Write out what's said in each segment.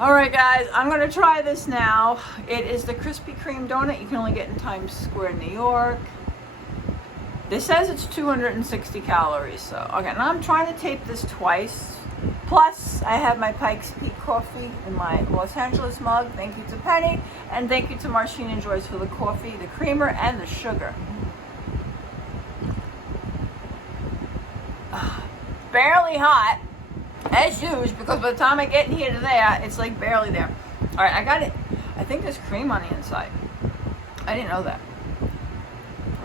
Alright guys, I'm going to try this now. It is the Krispy Kreme donut you can only get in Times Square, New York. This says it's 260 calories, so okay, now I'm trying to tape this twice. Plus, I have my Pikes Peak coffee in my Los Angeles mug. Thank you to Penny, and thank you to Marcina Joyce for the coffee, the creamer, and the sugar. Barely hot, as usual, because by the time I get in here to there, it's like barely there. Alright, I got it. I think there's cream on the inside. I didn't know that.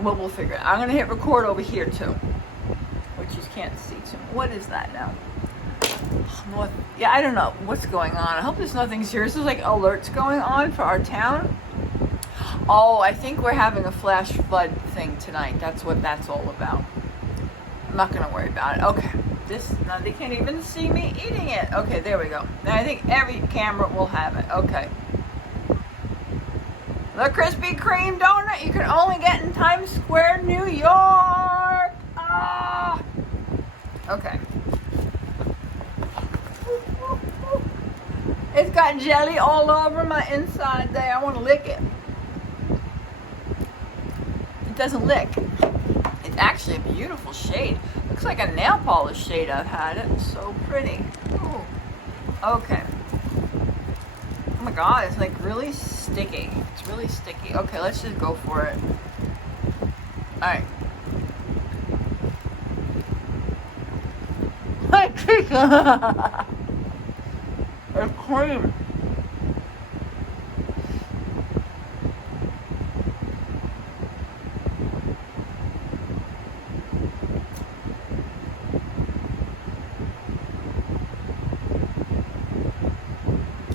Well, we'll figure it out. I'm going to hit record over here, too. Which you can't see too. What is that now? Yeah, I don't know what's going on. I hope there's nothing serious. There's like alerts going on for our town. Oh, I think we're having a flash flood thing tonight. That's what that's all about. I'm not going to worry about it. Okay. Now they can't even see me eating it. Okay, there we go. Now I think every camera will have it. Okay. The Krispy Kreme donut you can only get in Times Square, New York. Ah. Okay. It's got jelly all over my inside there. I want to lick it. It doesn't lick. It's actually a beautiful shade. Looks like a nail polish shade I've had. It's so pretty. Ooh. Okay. Oh my god, it's like really sticky. It's really sticky. Okay, let's just go for it. Alright. It's cream.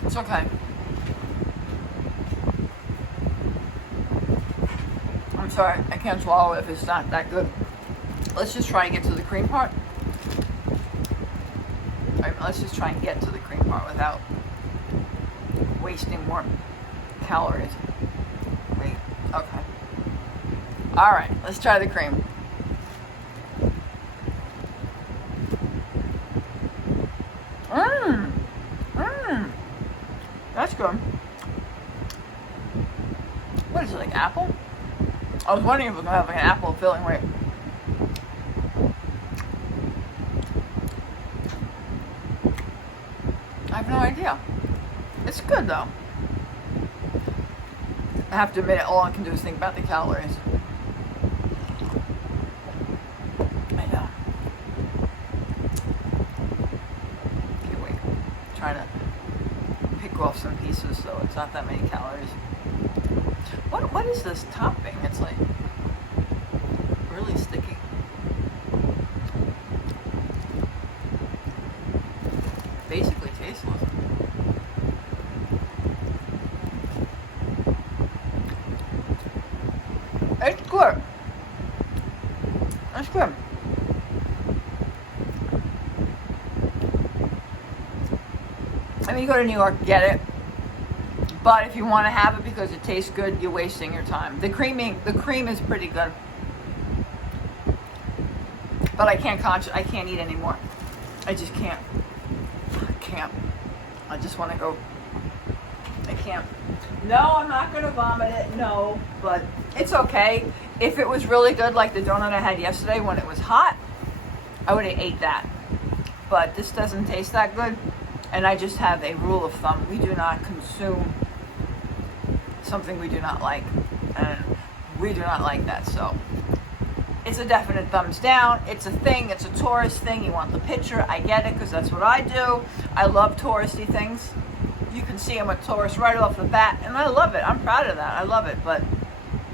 It's okay. I'm sorry, I can't swallow it if it's not that good. Let's just try and get to the cream part. Alright, let's just try and get to the cream part without wasting more calories. Wait, okay. Alright, let's try the cream. That's good. What is it, like apple? I was wondering if it was going to have like an apple filling. Wait. I have no idea. It's good though. I have to admit it, all I can do is think about the calories. I know. Okay, wait. I'm trying to pick off some pieces so it's not that many calories. What is this topping? It's like really sticky. Basically tasteless. It's good. It's good. I mean, you go to New York, get it. But if you want to have it because it tastes good, you're wasting your time. The cream is pretty good. But I can't eat anymore. I just can't. I can't. I just want to go. I can't. No, I'm not going to vomit it. No, but it's okay. If it was really good, like the donut I had yesterday when it was hot, I would have ate that. But this doesn't taste that good. And I just have a rule of thumb. We do not consume something we do not like. And we do not like that. So it's a definite thumbs down. It's a thing. It's a tourist thing. You want the picture. I get it because that's what I do. I love touristy things. You can see I'm a tourist right off the bat. And I love it. I'm proud of that. I love it. But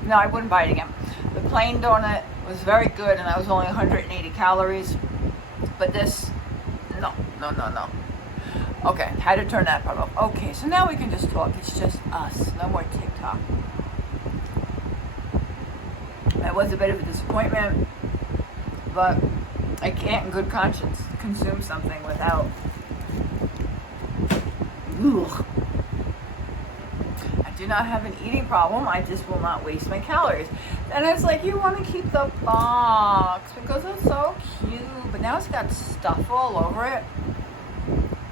no, I wouldn't buy it again. The plain donut was very good. And that was only 180 calories. But this, no. Okay, had to turn that part off. Okay, so now we can just talk. It's just us. No more TikTok. That was a bit of a disappointment, but I can't in good conscience consume something without... Ugh. I do not have an eating problem. I just will not waste my calories. And it's like, you want to keep the box because it's so cute. But now it's got stuff all over it.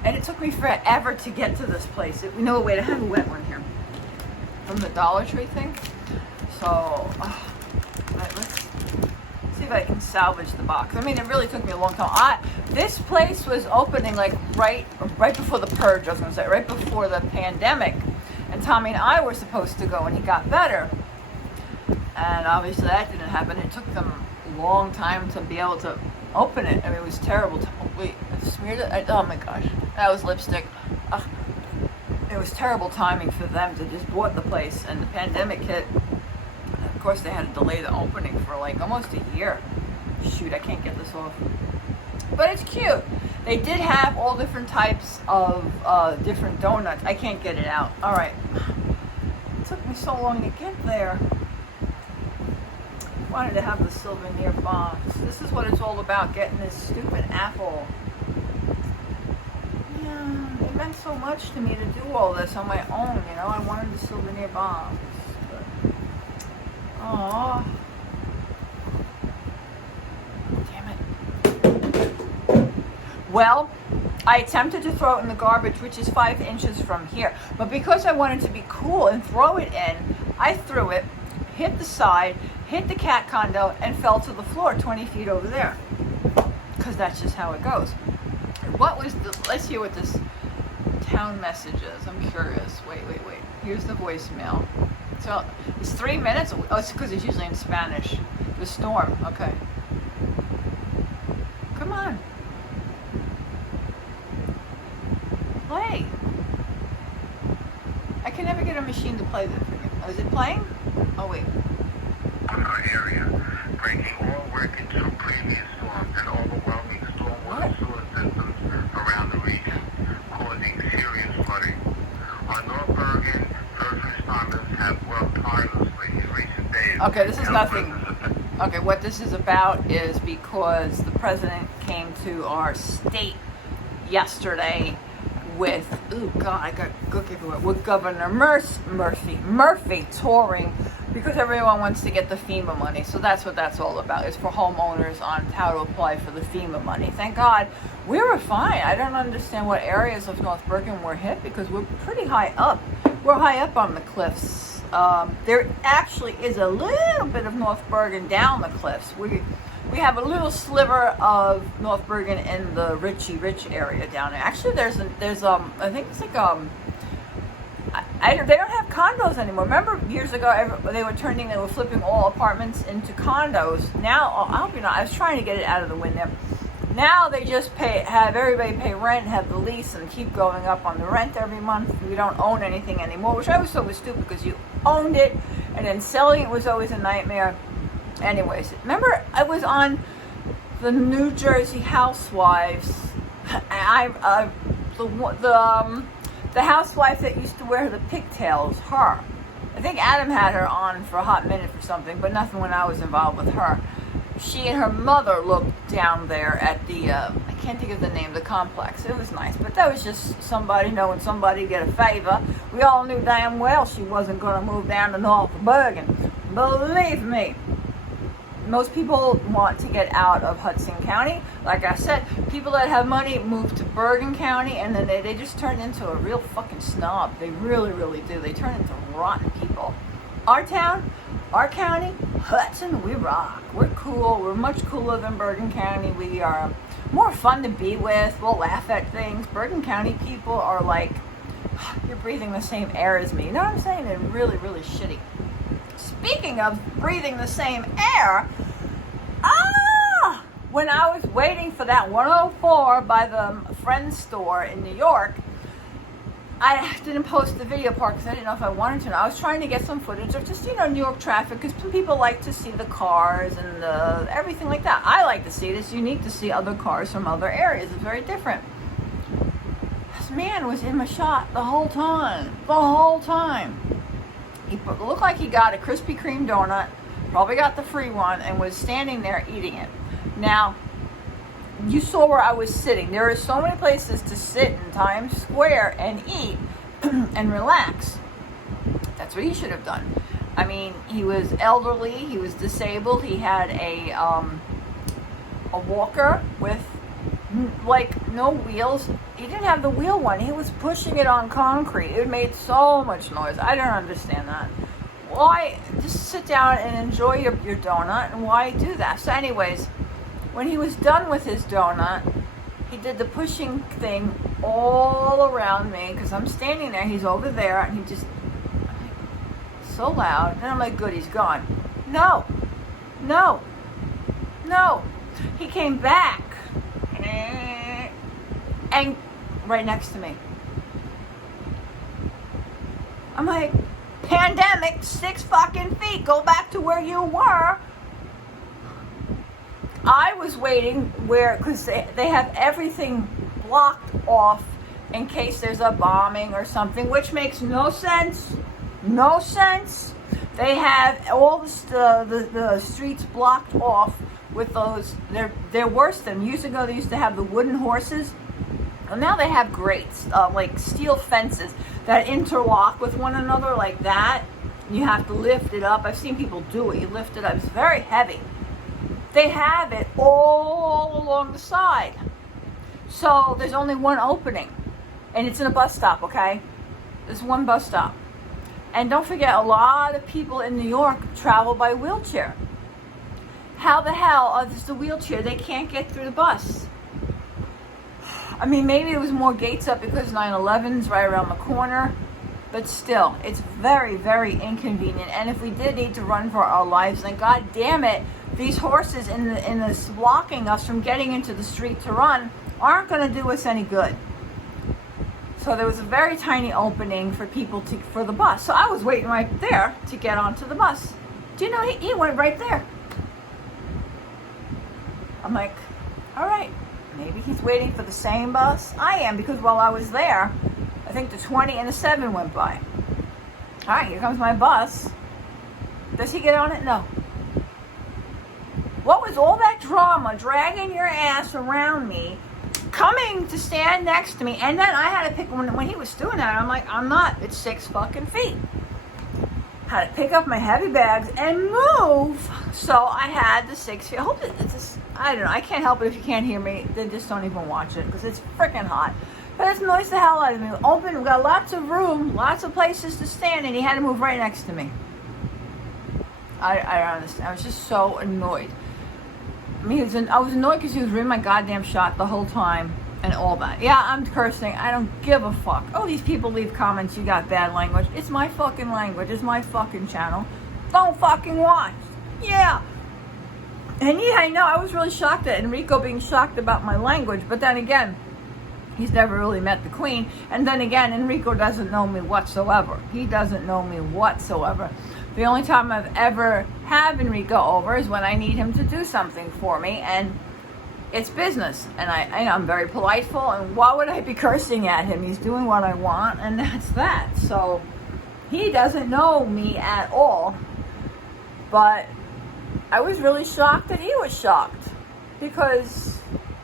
And it took me forever to get to this place. Wait, I have a wet one here. From the Dollar Tree thing. So, let's see if I can salvage the box. I mean, it really took me a long time. This place was opening like right before the purge, I was going to say, right before the pandemic. And Tommy and I were supposed to go, and he got better. And obviously that didn't happen. It took them a long time to be able to open it. I mean, it was terrible. Wait, I smeared it? Oh my gosh. That was lipstick. Ugh. It was terrible timing for them to just bought the place, and the pandemic hit. And of course, they had to delay the opening for like almost a year. Shoot, I can't get this off. But it's cute. They did have all different types of different donuts. I can't get it out. All right. It took me so long to get there. Wanted to have the souvenir box. This is what it's all about, getting this stupid apple. Yeah, it meant so much to me to do all this on my own, you know. I wanted the souvenir box. Aww. Damn it. Well, I attempted to throw it in the garbage, which is 5 inches from here. But because I wanted to be cool and throw it in, I threw it, hit the side, hit the cat condo, and fell to the floor 20 feet over there. Because that's just how it goes. Let's hear what this town message is. I'm curious. Wait. Here's the voicemail. So, it's 3 minutes? Oh, it's because it's usually in Spanish. The storm. Okay. Come on. Play. I can never get a machine to play this. Oh, is it playing? Oh, wait. Our area, breaking all records from previous storms and overwhelming stormwater sewer systems around the region, causing serious flooding. On North Bergen, first responders have worked tirelessly in recent days. Okay, this is nothing. Okay, what this is about is because the president came to our state yesterday with, I got cookie everywhere, with Governor Murphy touring, because everyone wants to get the FEMA money. So that's what that's all about. It's for homeowners on how to apply for the FEMA money. Thank God we were fine. I don't understand what areas of North Bergen were hit, because we're pretty high up. We're high up on the cliffs. There actually is a little bit of North Bergen down the cliffs. We have a little sliver of North Bergen in the Richie Rich area down there. Actually, there's I think it's like they don't have condos anymore. Remember years ago, they were flipping all apartments into condos. Now, I hope you know, I was trying to get it out of the wind there. Now they just have everybody pay rent, have the lease, and keep going up on the rent every month. We don't own anything anymore, which I always thought was stupid, because you owned it, and then selling it was always a nightmare. Anyways, remember I was on the New Jersey Housewives. The housewife that used to wear the pigtails, her. I think Adam had her on for a hot minute for something, but nothing when I was involved with her. She and her mother looked down there at the, I can't think of the name, the complex. It was nice, but that was just somebody knowing somebody get a favor. We all knew damn well she wasn't going to move down to North Bergen. Believe me. Most people want to get out of Hudson County. Like I said, people that have money move to Bergen County, and then they just turn into a real fucking snob. They really, really do. They turn into rotten people. Our town, our county, Hudson, we rock. We're cool. We're much cooler than Bergen County. We are more fun to be with. We'll laugh at things. Bergen County people are like, you're breathing the same air as me. You know what I'm saying? They're really, really shitty. Speaking of breathing the same air, when I was waiting for that 104 by the Friends store in New York, I didn't post the video part because I didn't know if I wanted to. And I was trying to get some footage of just, New York traffic, because some people like to see the cars and everything like that. I like to see it. It's unique to see other cars from other areas. It's very different. This man was in my shot the whole time. The whole time. He looked like he got a Krispy Kreme donut, probably got the free one, and was standing there eating it. Now, you saw where I was sitting. There are so many places to sit in Times Square and eat and relax. That's what he should have done. I mean, he was elderly, he was disabled, he had a walker with, like, no wheels. He didn't have the wheel one. He was pushing it on concrete. It made so much noise. I don't understand that. Why just sit down and enjoy your donut, and why do that? So anyways, when he was done with his donut, he did the pushing thing all around me because I'm standing there. He's over there, and he just so loud. And I'm like, good, he's gone. No. He came back and right next to me. I'm like, pandemic, 6 fucking feet. Go back to where you were. I was waiting because they have everything blocked off in case there's a bombing or something, which makes no sense. No sense. They have all the streets blocked off with those. They're worse than years ago. They used to have the wooden horses, and now they have grates, like steel fences that interlock with one another like that. You have to lift it up. I've seen people do it. You lift it up. It's very heavy. They have it all along the side. So there's only one opening, and it's in a bus stop. Okay, there's one bus stop. And don't forget, a lot of people in New York travel by wheelchair. How the hell is the wheelchair? They can't get through the bus. I mean, maybe it was more gates up because 9/11's right around the corner. But still, it's very, very inconvenient. And if we did need to run for our lives, then God damn it, these horses in this blocking us from getting into the street to run aren't going to do us any good. So there was a very tiny opening for people for the bus. So I was waiting right there to get onto the bus. Do you know, he went right there. I'm like, all right, maybe he's waiting for the same bus I am, because while I was there, I think the 20 and the 7 went by. All right, here comes my bus. Does he get on it? No. What was all that drama, dragging your ass around me, coming to stand next to me, and then I had to pick, when he was doing that, I'm like, I'm not, it's 6 fucking feet. Had to pick up my heavy bags and move, so I had the 6 feet. I hope it's just, I don't know, I can't help it if you can't hear me, then just don't even watch it, because it's freaking hot. But it's noised the hell out of me. Open, we got lots of room, lots of places to stand, and he had to move right next to me. I don't understand, I was just so annoyed. I mean, I was annoyed because he was reading my goddamn shot the whole time and all that. Yeah, I'm cursing. I don't give a fuck. Oh, these people leave comments, you got bad language. It's my fucking language. It's my fucking channel. Don't fucking watch. Yeah. And yeah, I know, I was really shocked at Enrico being shocked about my language. But then again, he's never really met the Queen. And then again, Enrico doesn't know me whatsoever. He doesn't know me whatsoever. The only time I've ever had Enrico over is when I need him to do something for me, and it's business. And I'm very politeful, and why would I be cursing at him? He's doing what I want, and that's that. So he doesn't know me at all. But I was really shocked that he was shocked, because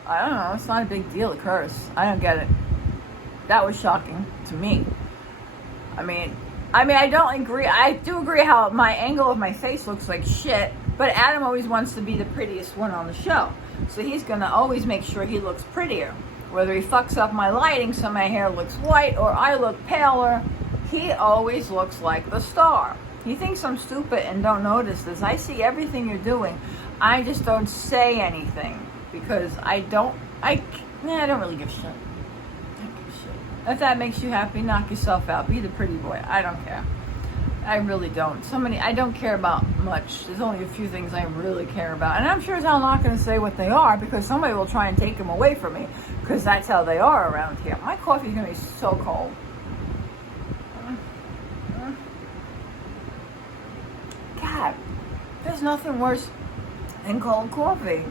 I don't know, it's not a big deal to curse. I don't get it. That was shocking to me. I mean, I don't agree. I do agree how my angle of my face looks like shit, but Adam always wants to be the prettiest one on the show. So he's going to always make sure he looks prettier. Whether he fucks up my lighting so my hair looks white or I look paler, he always looks like the star. He thinks I'm stupid and don't notice this. I see everything you're doing. I just don't say anything because I don't really give a shit. If that makes you happy, knock yourself out. Be the pretty boy. I don't care. I really don't. I don't care about much. There's only a few things I really care about. And I'm sure as hell not going to say what they are, because somebody will try and take them away from me, because that's how they are around here. My coffee's going to be so cold. God, there's nothing worse than cold coffee.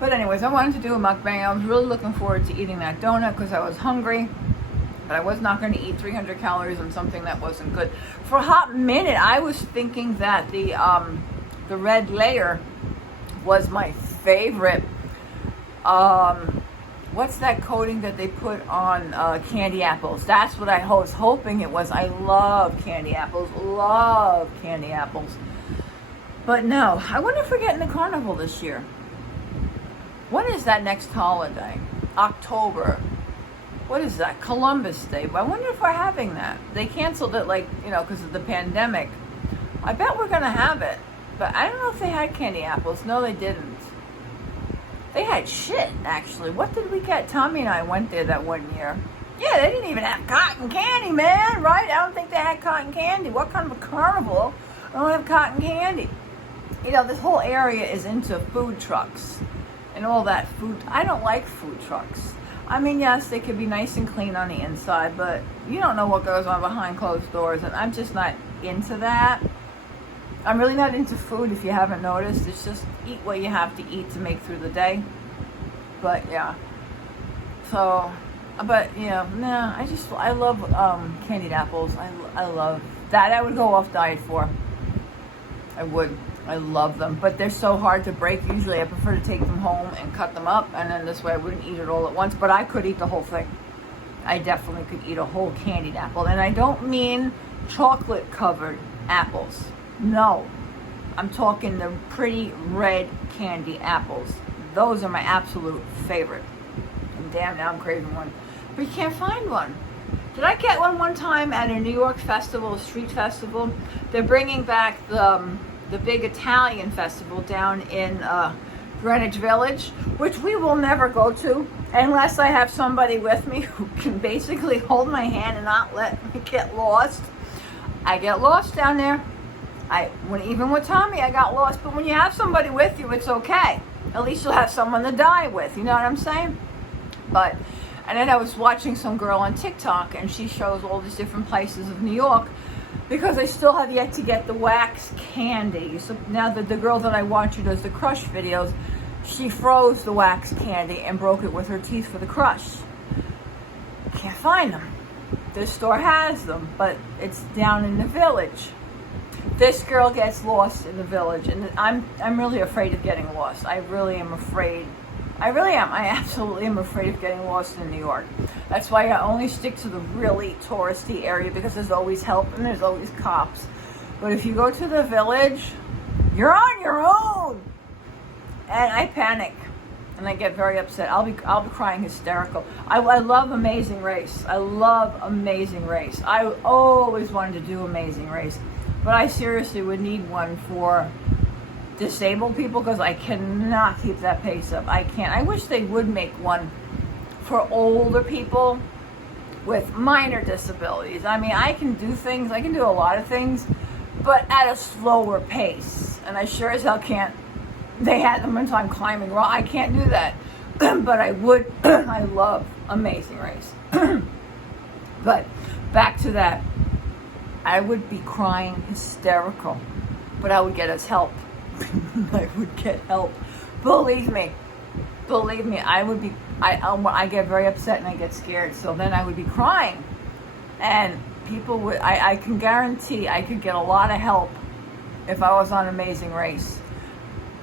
But anyways, I wanted to do a mukbang. I was really looking forward to eating that donut because I was hungry. But I was not going to eat 300 calories on something that wasn't good. For a hot minute, I was thinking that the red layer was my favorite. What's that coating that they put on candy apples? That's what I was hoping it was. I love candy apples. Love candy apples. But no, I wonder if we're getting the carnival this year. When is that next holiday? October. What is that? Columbus Day. I wonder if we're having that. They canceled it, like, because of the pandemic. I bet we're going to have it. But I don't know if they had candy apples. No, they didn't. They had shit, actually. What did we get? Tommy and I went there that one year. Yeah, they didn't even have cotton candy, man, right? I don't think they had cotton candy. What kind of a carnival don't have cotton candy? This whole area is into food trucks and all that food. I don't like food trucks. I mean, yes, they could be nice and clean on the inside, but you don't know what goes on behind closed doors, and I'm just not into that. I'm really not into food, if you haven't noticed. It's just eat what you have to eat to make through the day. But, yeah. So, but, I love candied apples. I love that. I would go off diet for. I would. I love them. But they're so hard to break. Usually I prefer to take them home and cut them up, and then this way I wouldn't eat it all at once. But I could eat the whole thing. I definitely could eat a whole candied apple. And I don't mean chocolate-covered apples. No. I'm talking the pretty red candy apples. Those are my absolute favorite. And damn, now I'm craving one. But you can't find one. Did I get one time at a New York festival, a street festival? They're bringing back the big Italian festival down in Greenwich Village, which we will never go to unless I have somebody with me who can basically hold my hand and not let me get lost. I get lost down there. Even with Tommy, I got lost. But when you have somebody with you, it's okay. At least you'll have someone to die with. You know what I'm saying? And then I was watching some girl on TikTok, and she shows all these different places of New York, because I still have yet to get the wax candy. So now that the girl that I watch who does the crush videos, she froze the wax candy and broke it with her teeth for the crush. Can't find them. This store has them, but it's down in the village. This girl gets lost in the village, and I'm really afraid of getting lost. I really am afraid. I really am. I absolutely am afraid of getting lost in New York. That's why I only stick to the really touristy area, because there's always help and there's always cops. But if you go to the village, you're on your own. And I panic and I get very upset. I'll be crying hysterical. I love Amazing Race. I love Amazing Race. I always wanted to do Amazing Race, but I seriously would need one for disabled people, because I cannot keep that pace up. I can't. I wish they would make one for older people with minor disabilities. I mean, I can do things. I can do a lot of things, but at a slower pace. And I sure as hell can't. They had them when I'm climbing wrong. I can't do that. But I would. I love Amazing Race. But back to that. I would be crying hysterical, but I would get us help. I would get help. Believe me, I would be. I get very upset and I get scared. So then I would be crying, and people would. I can guarantee I could get a lot of help if I was on Amazing Race,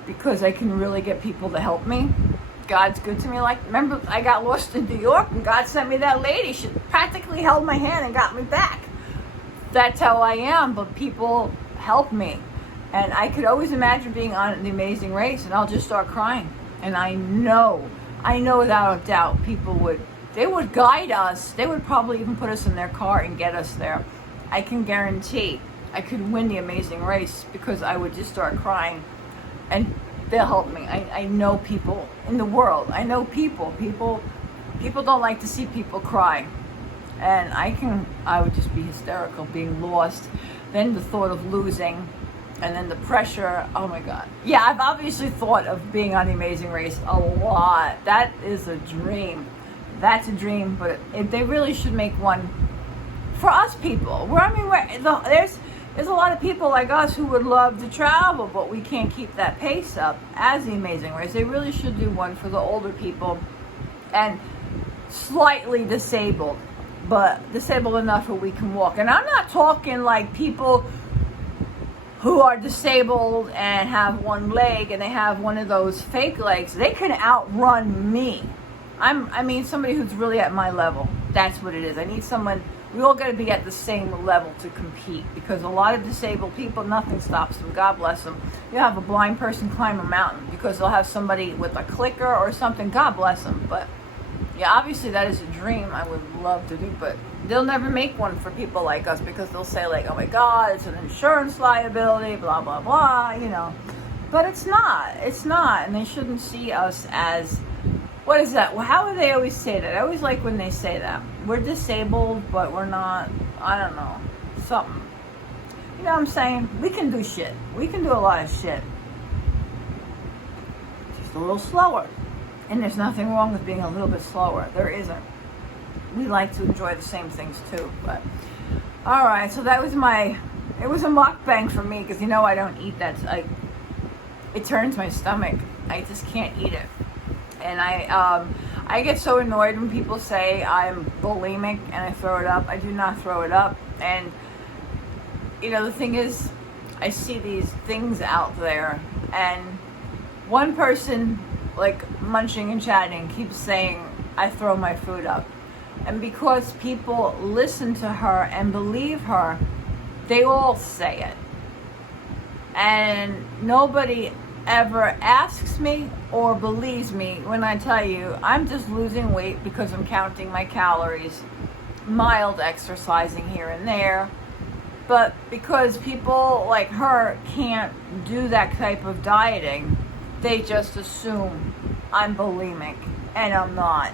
because I can really get people to help me. God's good to me. Like, remember, I got lost in New York, and God sent me that lady. She practically held my hand and got me back. That's how I am. But people help me. And I could always imagine being on The Amazing Race, and I'll just start crying. And I know without a doubt, they would guide us. They would probably even put us in their car and get us there. I can guarantee I could win The Amazing Race, because I would just start crying, and they'll help me. I know people in the world. I know people. People don't like to see people cry. And I would just be hysterical, being lost. Then the thought of losing. And then the pressure, oh my God. Yeah, I've obviously thought of being on The Amazing Race a lot. That is a dream. That's a dream, but they really should make one for us people. There's a lot of people like us who would love to travel, but we can't keep that pace up as The Amazing Race. They really should do one for the older people and slightly disabled, but disabled enough where we can walk. And I'm not talking like people who are disabled and have one leg and they have one of those fake legs. They can outrun me. I mean somebody who's really at my level. That's what it is. I need someone. We all got to be at the same level to compete, because a lot of disabled people, nothing stops them. God bless them. You have a blind person climb a mountain because they'll have somebody with a clicker or something. God bless them. But Yeah, obviously that is a dream I would love to do, but they'll never make one for people like us because they'll say like, oh my God, it's an insurance liability, blah, blah, blah, you know. But it's not. It's not. And they shouldn't see us as, what is that? Well, how would they always say that? I always like when they say that. We're disabled, but we're not, I don't know, something. You know what I'm saying? We can do shit. We can do a lot of shit. Just a little slower. And there's nothing wrong with being a little bit slower. There isn't. We like to enjoy the same things too. But all right, so that was it was a mukbang for me because you know I don't eat that. It turns my stomach. I just can't eat it. And I get so annoyed when people say I'm bulimic and I throw it up. I do not throw it up. And you know, the thing is, I see these things out there, and one person like munching and chatting keeps saying I throw my food up. And because people listen to her and believe her, they all say it. And nobody ever asks me or believes me when I tell you I'm just losing weight because I'm counting my calories, mild exercising here and there. But because people like her can't do that type of dieting, they just assume I'm bulimic, and I'm not.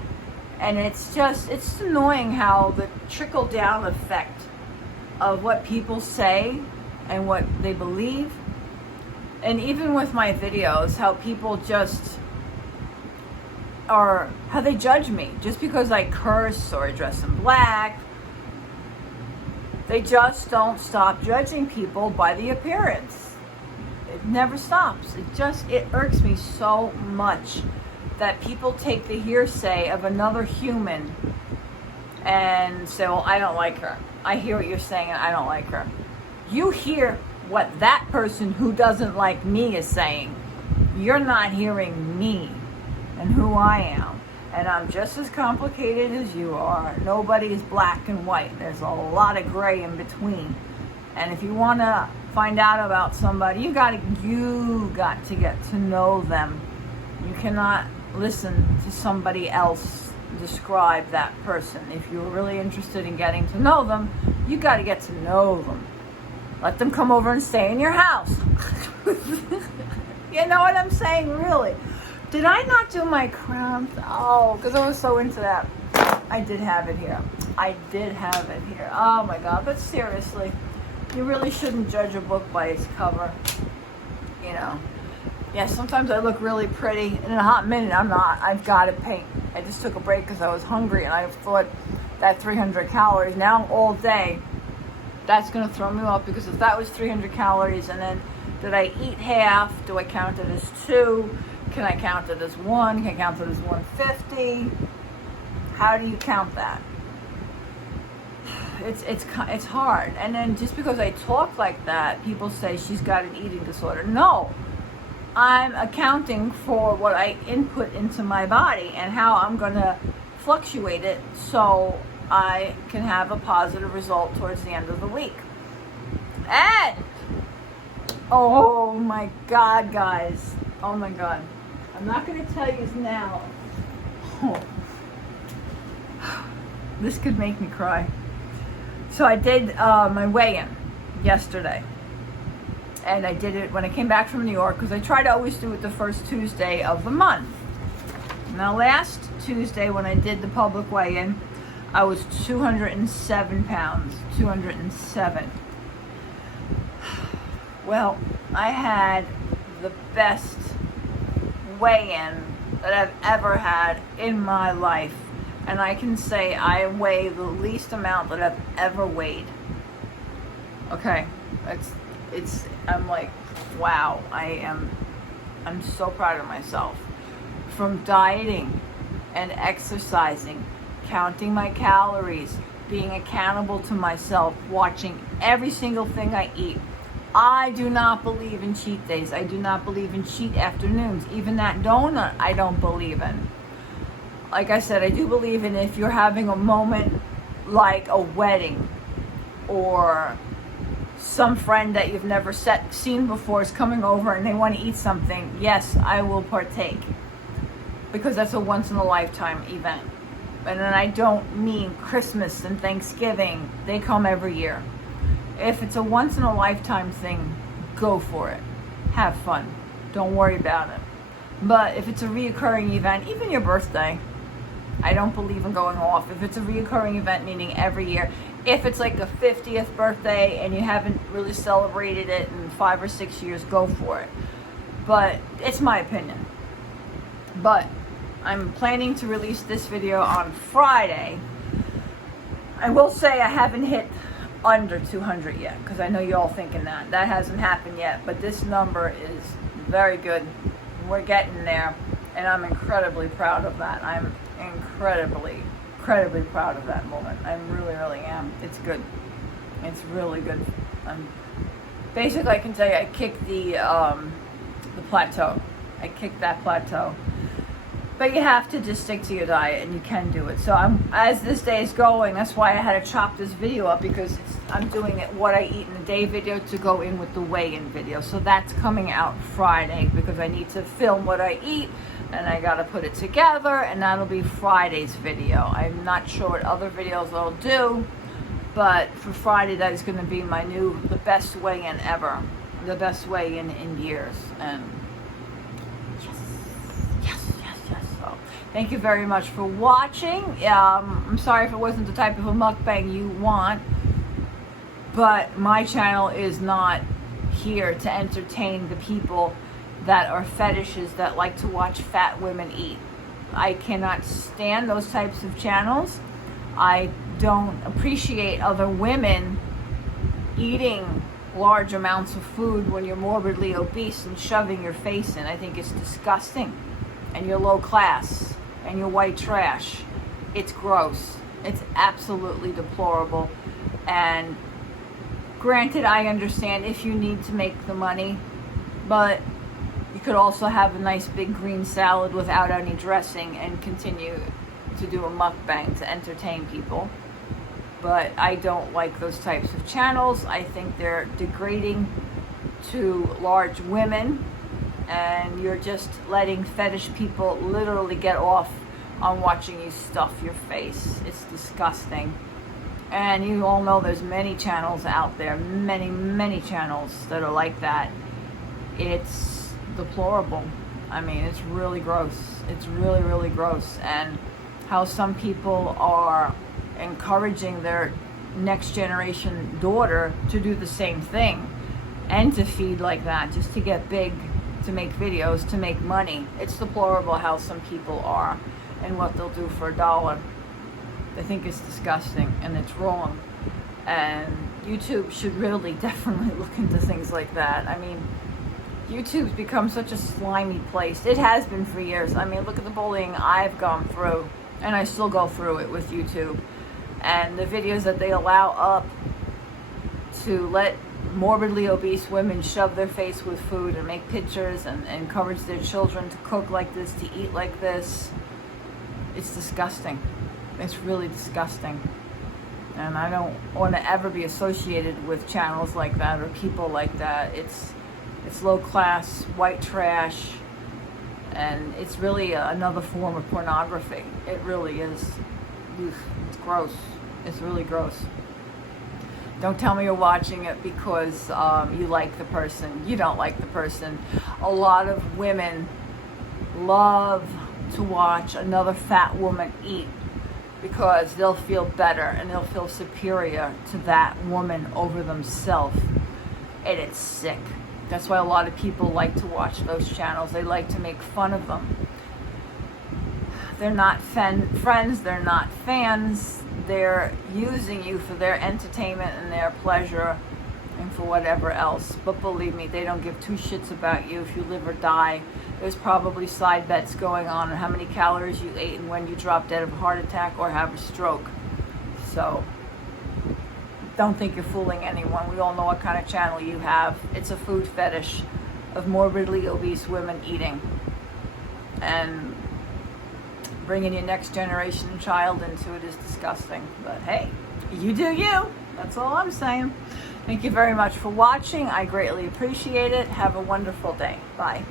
And it's annoying how the trickle down effect of what people say and what they believe, and even with my videos, how people just are, how they judge me just because I curse or I dress in black. They just don't stop judging people by the appearance. It never stops. It irks me so much that people take the hearsay of another human and say, well, I don't like her. I hear what you're saying and I don't like her. You hear what that person who doesn't like me is saying. You're not hearing me and who I am. And I'm just as complicated as you are. Nobody is black and white. There's a lot of gray in between. And if you want to find out about somebody, you got to get to know them. You cannot listen to somebody else describe that person. If you're really interested in getting to know them, you got to get to know them. Let them come over and stay in your house. You know what I'm saying? Really. Did I not do my crowns? Oh, because I was so into that. I did have it here. Oh my God. But seriously, you really shouldn't judge a book by its cover. You know. Yeah, sometimes I look really pretty. In a hot minute, I'm not. I've got to paint. I just took a break because I was hungry and I thought that 300 calories. Now all day, that's going to throw me off because if that was 300 calories and then did I eat half? Do I count it as 2? Can I count it as 1? Can I count it as 150? How do you count that? It's hard. And then just because I talk like that, people say she's got an eating disorder. No. I'm accounting for what I input into my body and how I'm going to fluctuate it so I can have a positive result towards the end of the week. And, oh my God, guys. Oh my God. I'm not going to tell you now. Oh. This could make me cry. So I did my weigh-in yesterday. And I did it when I came back from New York because I try to always do it the first Tuesday of the month. Now last Tuesday when I did the public weigh-in, I was 207 pounds. 207. Well, I had the best weigh-in that I've ever had in my life. And I can say I weigh the least amount that I've ever weighed. Okay, I'm like, wow, I'm so proud of myself. From dieting and exercising, counting my calories, being accountable to myself, watching every single thing I eat. I do not believe in cheat days. I do not believe in cheat afternoons. Even that donut, I don't believe in. Like I said, I do believe in if you're having a moment like a wedding or some friend that you've never seen before is coming over and they want to eat something, yes, I will partake. Because that's a once-in-a-lifetime event. And then I don't mean Christmas and Thanksgiving. They come every year. If it's a once in a lifetime thing, go for it. Have fun. Don't worry about it. But if it's a reoccurring event, even your birthday, I don't believe in going off. If it's a reoccurring event, meaning every year, if it's like a 50th birthday and you haven't really celebrated it in 5 or 6 years, go for it. But it's my opinion. But I'm planning to release this video on Friday. I will say I haven't hit under 200 yet, because I know you're all thinking that. That hasn't happened yet, but this number is very good. We're getting there, and I'm incredibly proud of that. I'm incredibly proud of that moment. I really am. It's good. It's really good. Basically, I can tell you, I kicked the plateau. I kicked that plateau. But you have to just stick to your diet, and you can do it. So as this day is going, that's why I had to chop this video up, because I'm doing it what I eat in a day video to go in with the weigh-in video. So that's coming out Friday, because I need to film what I eat, and I got to put it together, and that'll be Friday's video. I'm not sure what other videos I'll do, but for Friday, that is going to be the best weigh-in ever. The best weigh-in in years. And so thank you very much for watching. I'm sorry if it wasn't the type of a mukbang you want, but my channel is not here to entertain the people that are fetishes that like to watch fat women eat. I cannot stand those types of channels. I don't appreciate other women eating large amounts of food when you're morbidly obese and shoving your face in. I think it's disgusting. And you're low class, and you're white trash. It's gross. It's absolutely deplorable. And granted, I understand if you need to make the money, but you could also have a nice big green salad without any dressing and continue to do a mukbang to entertain people. But I don't like those types of channels. I think they're degrading to large women, and you're just letting fetish people literally get off on watching you stuff your face. It's disgusting. And you all know there's many channels out there, many channels that are like that. It's deplorable. I mean, it's really gross. It's really gross. And how some people are encouraging their next generation daughter to do the same thing and to feed like that just to get big, to make videos, to make money. It's deplorable how some people are and what they'll do for $1. I think it's disgusting and it's wrong. And YouTube should really definitely look into things like that. I mean, YouTube's become such a slimy place. It has been for years. I mean, look at the bullying I've gone through, and I still go through it with YouTube. And the videos that they allow up to let morbidly obese women shove their face with food and make pictures and encourage their children to cook like this, to eat like this. It's disgusting. It's really disgusting. And I don't want to ever be associated with channels like that or people like that. It's low class, white trash, and it's really another form of pornography. It really is. It's gross. It's really gross. Don't tell me you're watching it because you like the person. You don't like the person. A lot of women love to watch another fat woman eat because they'll feel better and they'll feel superior to that woman over themselves. And it's sick. That's why a lot of people like to watch those channels. They like to make fun of them. They're not friends, they're not fans. They're using you for their entertainment and their pleasure and for whatever else. But believe me, they don't give two shits about you if you live or die. There's probably side bets going on how many calories you ate and when you drop dead of a heart attack or have a stroke. So don't think you're fooling anyone. We all know what kind of channel you have. It's a food fetish of morbidly obese women eating. And bringing your next generation child into it is disgusting. But hey, you do you. That's all I'm saying. Thank you very much for watching. I greatly appreciate it. Have a wonderful day. Bye.